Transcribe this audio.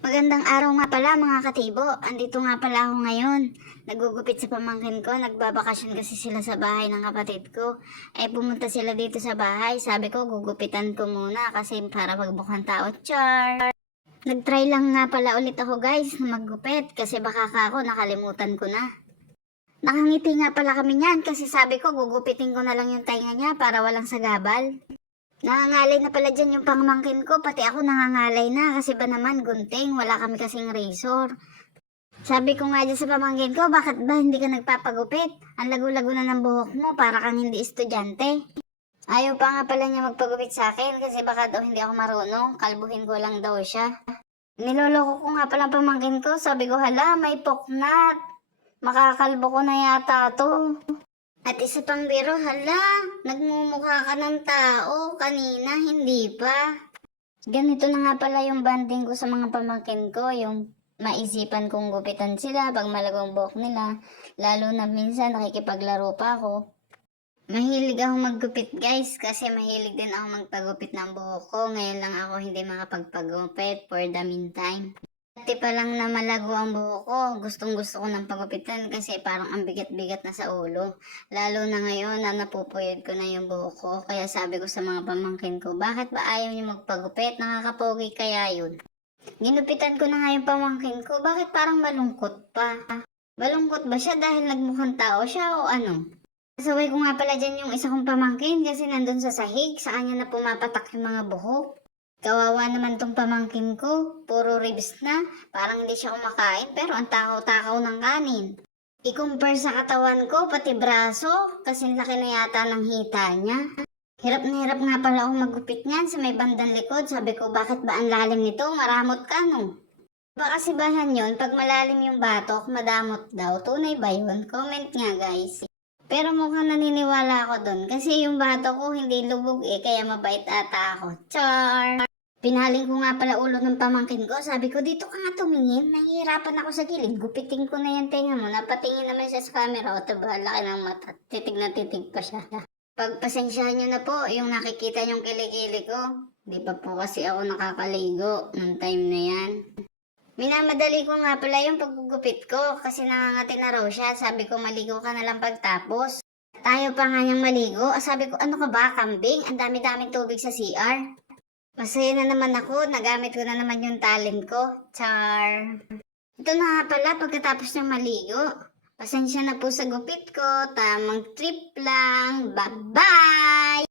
Magandang araw nga pala mga katibo. Andito nga pala ako ngayon. Nagugupit sa pamangkin ko. Nagbabakasyon kasi sila sa bahay ng kapatid ko. Pumunta sila dito sa bahay. Sabi ko gugupitan ko muna kasi para magbukang tao. Char! Nagtry lang nga pala ulit ako guys na maggupit kasi baka ako nakalimutan ko na. Nakangiti nga pala kami niyan kasi sabi ko gugupitin ko na lang yung tainga niya para walang sagabal. Nangangalay na pala dyan yung pangmangkin ko, pati ako nangangalay na kasi ba naman gunting, wala kami kasing razor. Sabi ko nga dyan sa pamangkin ko, bakit ba hindi ka nagpapagupit? Ang lago-lago na ng buhok mo, para kang hindi estudyante. Ayaw pa nga pala niya magpagupit sa akin kasi baka daw hindi ako marunong, kalbuhin ko lang daw siya. Niloloko ko nga pala ang pamangkin ko, sabi ko hala may poknat, makakalbo ko na yata to. At isa pang biro, hala, nagmumukha ka ng tao, kanina hindi pa. Ganito na nga pala yung banding ko sa mga pamangkin ko, yung maisipan kong gupitan sila pag malagong buhok nila, lalo na minsan nakikipaglaro pa ako. Mahilig ako maggupit guys, kasi mahilig din ako magpagupit ng buhok ko, ngayon lang ako hindi makapagpagupit for the meantime. Dati pa lang na malago ang buhok ko, gustong gusto ko ng pagupitan kasi parang ang bigat-bigat na sa ulo. Lalo na ngayon na napupuyod ko na yung buhok ko, kaya sabi ko sa mga pamangkin ko, bakit ba ayaw niyo magpagupit? Nakakapogi kaya yun. Ginupitan ko na nga yung pamangkin ko, bakit parang malungkot pa? Malungkot ba siya dahil nagmukhang tao siya o ano? Kasaway ko nga pala dyan yung isa kong pamangkin kasi nandun sa sahig, sa kanya na pumapatak yung mga buhok. Kawawa naman tong pamangkin ko, puro ribs na, parang hindi siya kumakain pero ang takaw-takaw ng kanin. I-compare sa katawan ko, pati braso, kasi laki na yata ng hita niya. Hirap na hirap nga pala akong magupit niyan sa may bandang likod, sabi ko bakit ba ang lalim nito, maramot ka no? Baka kasibahan yun, pag malalim yung batok, madamot daw, tunay ba yun? Comment nga guys. Pero mukhang naniniwala ako dun kasi yung batok ko hindi lubog kaya mabait ata ako. Char! Pinaling ko nga pala ulo ng pamangkin ko. Sabi ko, dito ka nga tumingin. Nahihirapan ako sa gilid. Gupitin ko na yung tenga mo. Napatingin naman siya sa camera. O, taba, laki ng mata. Titig na titig pa siya. Pagpasensyahan nyo na po yung nakikita yung kilikili ko. Di pa po kasi ako nakakaligo nung time na yan. Minamadali ko nga pala yung paggugupit ko kasi nangangati na raw siya. Sabi ko, maligo ka na lang pagtapos. Tayo pa nga niyang maligo. Sabi ko, ano ka ba, kambing? Ang dami-daming tubig sa CR. Masaya na naman ako, nagamit ko na naman yung talent ko. Char! Ito na nga pala pagkatapos niyang maligo. Pasensya na po sa gupit ko, tamang trip lang. Bye-bye!